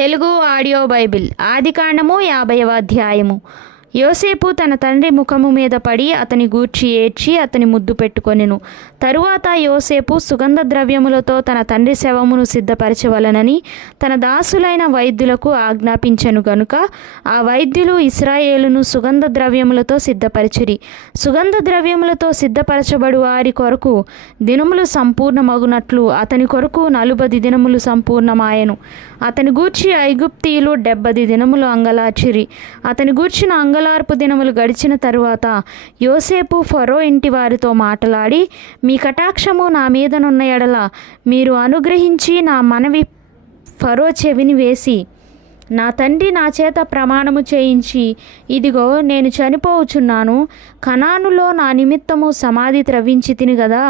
Telugu audio Bible. ఆదికాండము యాభైవ అధ్యాయము. యోసేపు తన తండ్రి ముఖము మీద పడి అతని గూర్చి ఏడ్చి అతని ముద్దు పెట్టుకొనెను. తరువాత యోసేపు సుగంధ ద్రవ్యములతో తన తండ్రి శవమును సిద్ధపరచవలనని తన దాసులైన వైద్యులకు ఆజ్ఞాపించెను గనుక ఆ వైద్యులు ఇస్రాయేలును సుగంధ ద్రవ్యములతో సిద్ధపరిచిరి. సుగంధ ద్రవ్యములతో సిద్ధపరచబడు వారి కొరకు దినములు సంపూర్ణమగునట్లు అతని కొరకు నలుబది దినములు సంపూర్ణమాయెను. అతని గూర్చి ఐగుప్తీయులు డెబ్బది దినములు అంగలార్చిరి అతని గూర్చిన అంగ అంగలార్పు దినములు గడిచిన తరువాత యోసేపు ఫరో ఇంటి వారితో మాట్లాడి మీ కటాక్షము నా మీదనున్న ఎడల మీరు అనుగ్రహించి నా మనవి ఫరో చెవిని వేసి నా తండ్రి నా చేత ప్రమాణము చేయించి ఇదిగో నేను చనిపోవుచున్నాను కనానులో నా నిమిత్తము సమాధి త్రవ్వించి తిని కదా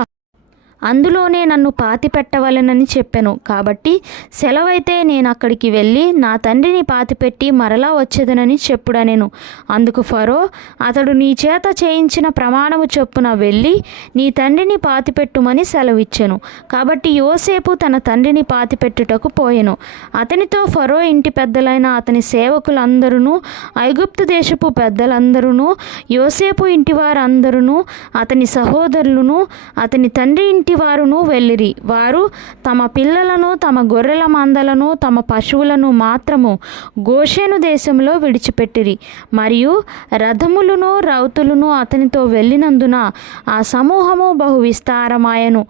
అందులోనే నన్ను పాతి పెట్టవలెనని చెప్పాను. కాబట్టి సెలవైతే నేను అక్కడికి వెళ్ళి నా తండ్రిని పాతిపెట్టి మరలా వచ్చేదనని చెప్పుడనేను. అందుకు ఫరో అతడు నీ చేత చేయించిన ప్రమాణము చొప్పున వెళ్ళి నీ తండ్రిని పాతిపెట్టుమని సెలవిచ్చాను. కాబట్టి యోసేపు తన తండ్రిని పాతిపెట్టుటకు పోయెను. అతనితో ఫరో ఇంటి పెద్దలైన అతని సేవకులందరూ ఐగుప్తు దేశపు పెద్దలందరూ యోసేపు ఇంటి వారందరూ అతని సహోదరులను అతని తండ్రి ఇంటి వారును వెళ్ళిరి. వారు తమ పిల్లలను తమ గొర్రెల మందలను తమ పశువులను మాత్రము గోషేను దేశంలో విడిచిపెట్టిరి. మరియు రథములను రౌతులను అతనితో వెళ్ళినందున ఆ సమూహము బహు విస్తారమాయను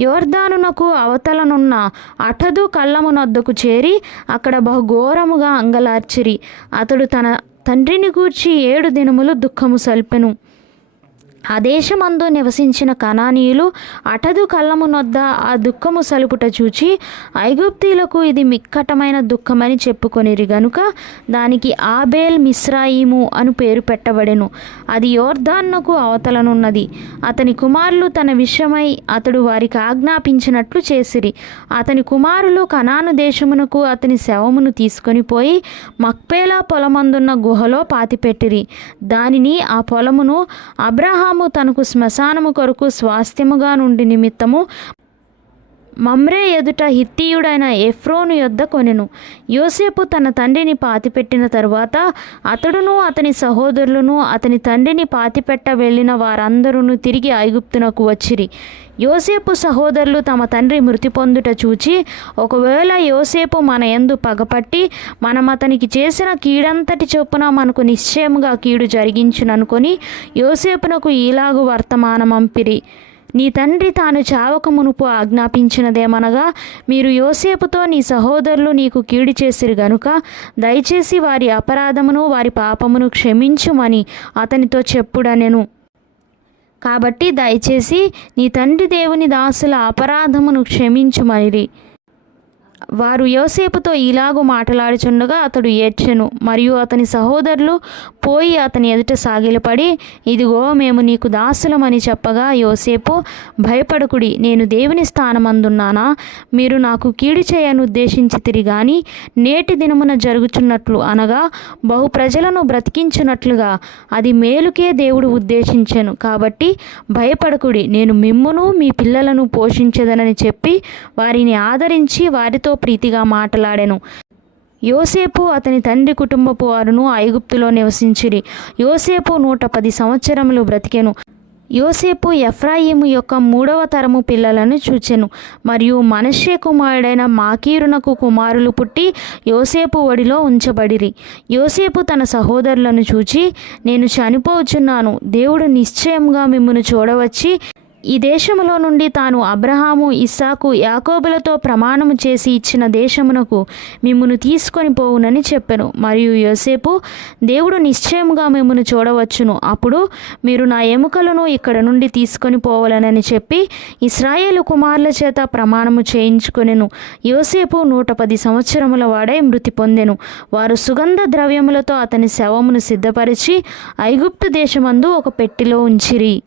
యోర్దానునకు అవతలనున్న అటదు కళ్ళమునొద్దకు చేరి అక్కడ బహుఘోరముగా అంగలార్చిరి. అతడు తన తండ్రిని గూర్చి ఏడు దినములు దుఃఖము సల్పెను. ఆ దేశమందు నివసించిన కనానీయులు అటదు కళ్ళమునొద్ద ఆ దుఃఖము సలుపుట చూచి ఐగుప్తీలకు ఇది మిక్కటమైన దుఃఖమని చెప్పుకొనిరి గనుక దానికి ఆబేల్ మిశ్రాయిము అను పేరు పెట్టబడెను. అది యోర్ధాన్నకు అవతలనున్నది. అతని కుమారులు తన విషయమై అతడు వారికి ఆజ్ఞాపించినట్లు చేసిరి. అతని కుమారులు కనాను దేశమునకు అతని శవమును తీసుకొని పోయి మక్పేలా పొలమందున్న గుహలో పాతిపెట్టిరి. దానిని ఆ పొలమును అబ్రహాము తనకు శ్మశానము కొరకు స్వాస్థ్యముగా నుండి నిమిత్తము మమ్రే ఎదుట హిత్తియుడైన ఎఫ్రోను యొద్ద కొనెను. యోసేపు తన తండ్రిని పాతిపెట్టిన తరువాత అతడును అతని సహోదరులను అతని తండ్రిని పాతిపెట్ట వెళ్ళిన వారందరూ తిరిగి ఐగుప్తునకు వచ్చిరి. యోసేపు సహోదరులు తమ తండ్రి మృతి పొందుట చూచి ఒకవేళ యోసేపు మన యందు పగపట్టి మనం అతనికి చేసిన కీడంతటి చొప్పున మనకు నిశ్చయముగా కీడు జరిగించుననుకొని యోసేపునకు ఈలాగు వర్తమానమంపిరి. నీ తండ్రి తాను చావక మునుపు ఆజ్ఞాపించినదేమనగా మీరు యోసేపుతో నీ సహోదరులు నీకు కీడు చేసిరు గనుక దయచేసి వారి అపరాధమును వారి పాపమును క్షమించుమని అతనితో చెప్పుడనెను. కాబట్టి దయచేసి నీ తండ్రి దేవుని దాసుల అపరాధమును క్షమించుమనిరి. వారు యోసేపుతో ఇలాగు మాట్లాడుచుండగా అతడు ఏడ్చెను మరియు అతని సహోదరులు పోయి అతని ఎదుట సాగిలపడి ఇదిగో మేము నీకు దాసులమని చెప్పగా యోసేపు భయపడకుడి నేను దేవుని స్థానమందున్నానా? మీరు నాకు కీడు చేయను ఉద్దేశించి గాని నేటి దినమున జరుగుచున్నట్లు అనగా బహు ప్రజలను బ్రతికించున్నట్లుగా అది మేలుకే దేవుడు ఉద్దేశించాను. కాబట్టి భయపడకుడి నేను మిమ్మును మీ పిల్లలను పోషించదనని చెప్పి వారిని ఆదరించి వారితో ప్రీతిగా మాట్లాడెను. యోసేపు అతని తండ్రి కుటుంబపు వారును ఐగుప్తులో నివసించిరి. యోసేపు నూట పది సంవత్సరములు బ్రతికెను. యోసేపు ఎఫ్రాయిము యొక్క మూడవ తరము పిల్లలను చూచెను. మరియు మనషే కుమారుడైన మాకీరునకు కుమారులు పుట్టి యోసేపు ఒడిలో ఉంచబడిరి. యోసేపు తన సహోదరులను చూచి నేను చనిపోవచ్చున్నాను దేవుడు నిశ్చయంగా మిమ్మను చూడవచ్చి ఈ దేశములో నుండి తాను అబ్రహాము ఇస్సాకు యాకోబులతో ప్రమాణము చేసి ఇచ్చిన దేశమునకు మిమ్మును తీసుకొని పోవునని చెప్పెను. మరియు యోసేపు దేవుడు నిశ్చయముగా మిమ్మును చూడవచ్చును. అప్పుడు మీరు నా ఎముకలను ఇక్కడ నుండి తీసుకొని పోవాలనని చెప్పి ఇస్రాయేలు కుమారుల చేత ప్రమాణము చేయించుకొనెను. యోసేపు నూట పది సంవత్సరముల వాడై మృతి పొందెను. వారు సుగంధ ద్రవ్యములతో అతని శవమును సిద్ధపరిచి ఐగుప్తు దేశమందు ఒక పెట్టిలో ఉంచిరి.